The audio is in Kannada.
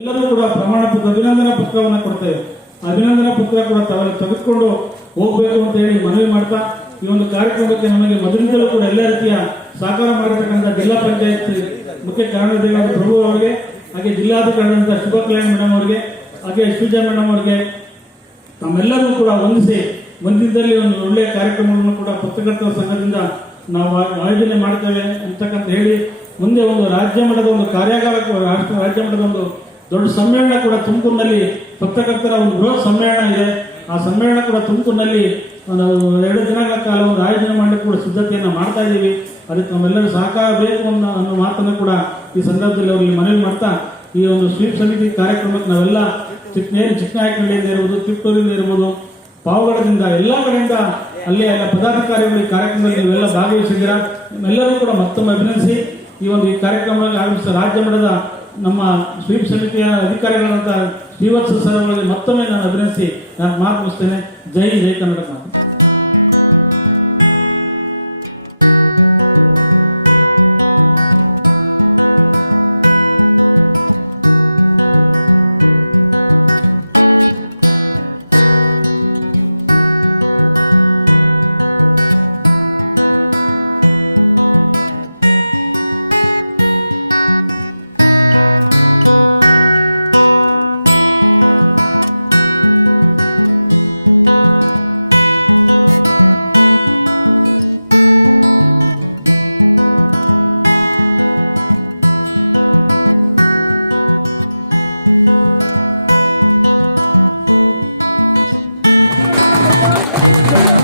ಎಲ್ಲರೂ ಕೂಡ ಪ್ರಮಾಣ ಪತ್ರ ಅಭಿನಂದನಾ ಪತ್ರವನ್ನು ಕೊಡ್ತೇವೆ. ಅಭಿನಂದನಾ ಪತ್ರ ಕೂಡ ತೆಗೆದುಕೊಂಡು ಹೋಗಬೇಕು ಅಂತ ಹೇಳಿ ಮನವಿ ಮಾಡ್ತಾ ಈ ಒಂದು ಕಾರ್ಯಕ್ರಮಕ್ಕೆ ನಮಗೆ ಮೊದಲಿಂದಲೂ ಕೂಡ ಎಲ್ಲ ರೀತಿಯ ಸಹಕಾರ ಮಾಡಿರ್ತಕ್ಕಂಥ ಜಿಲ್ಲಾ ಪಂಚಾಯತ್ ಮುಖ್ಯ ಕಾರ್ಯದರ್ಶಿ ಪ್ರಭು ಅವರಿಗೆ, ಹಾಗೆ ಜಿಲ್ಲಾಧಿಕಾರಿಗಳಾದ ಶುಭ ಕಲ್ಯಾಣ್ ಮೇಡಮ್ ಅವರಿಗೆ, ಹಾಗೆ ಶ್ರೀಜಾ ಮೇಡಮ್ ಅವರಿಗೆ ತಮ್ಮೆಲ್ಲರೂ ಕೂಡ ಹೊಂದಿಸಿ ಮುಂದಿನದಲ್ಲಿ ಒಂದು ಒಳ್ಳೆಯ ಕಾರ್ಯಕ್ರಮವನ್ನು ಕೂಡ ಪತ್ರಕರ್ತರ ಸಂಘದಿಂದ ನಾವು ಆಯೋಜನೆ ಮಾಡ್ತೇವೆ ಅಂತಕ್ಕಂತ ಹೇಳಿ ಮುಂದೆ ಒಂದು ರಾಜ್ಯ ಮಟ್ಟದ ಒಂದು ಕಾರ್ಯಾಗಾರ, ರಾಜ್ಯ ಮಟ್ಟದ ಒಂದು ದೊಡ್ಡ ಸಮ್ಮೇಳನ ಕೂಡ ತುಮಕೂರಿನಲ್ಲಿ ಪತ್ರಕರ್ತರ ಒಂದು ಬೃಹತ್ ಸಮ್ಮೇಳನ ಇದೆ. ಆ ಸಮ್ಮೇಳನ ಕೂಡ ತುಮಕೂರಿನಲ್ಲಿ ನಾವು 2 ದಿನಗಳ ಕಾಲ ಒಂದು ಆಯೋಜನೆ ಮಾಡಲಿಕ್ಕೆ ಕೂಡ ಸಿದ್ಧತೆಯನ್ನು ಮಾಡ್ತಾ ಇದ್ದೀವಿ. ಅದಕ್ಕೆ ನಮ್ಮೆಲ್ಲರೂ ಸಹಕಾರ ಬೇಕು ಅನ್ನೋ ಮಾತನ್ನು ಕೂಡ ಈ ಸಂದರ್ಭದಲ್ಲಿ ಅವರಿಗೆ ಮನವಿ ಮಾಡ್ತಾ ಈ ಒಂದು ಸ್ವೀಪ್ ಸಮಿತಿ ಕಾರ್ಯಕ್ರಮಕ್ಕೆ ನಾವೆಲ್ಲ ಚಿಕ್ಕನಾಯಕನಹಳ್ಳಿಯಿಂದ ಇರ್ಬೋದು, ತಿಪ್ಟೂರಿಂದ ಇರ್ಬೋದು, ಪಾವಗಡದಿಂದ ಎಲ್ಲ ಕಡೆಯಿಂದ ಅಲ್ಲಿ ಎಲ್ಲ ಪದಾಧಿಕಾರಿಗಳು ಈ ಕಾರ್ಯಕ್ರಮದಲ್ಲಿ ನೀವೆಲ್ಲ ಭಾಗವಹಿಸಿದ್ದೀರಾ. ನಿಮ್ಮೆಲ್ಲರೂ ಕೂಡ ಮತ್ತೊಮ್ಮೆ ಅಭಿನಂದಿಸಿ ಈ ಒಂದು ಈ ಕಾರ್ಯಕ್ರಮದಲ್ಲಿ ಆಗಮಿಸಿದ ರಾಜ್ಯ ಮಟ್ಟದ ನಮ್ಮ ಸ್ವೀಪ್ ಸಮಿತಿಯ ಅಧಿಕಾರಿಗಳಾದಂತಹ ಶ್ರೀವತ್ಸ ಸರ್ ಅವರಿಗೆ ಮತ್ತೊಮ್ಮೆ ನಾನು ಅಭಿನಂದಿಸಿ ನಾನು ಮಾತು ಮುಗಿಸ್ತೇನೆ. ಜೈ ಕರ್ನಾಟಕ. Thank you.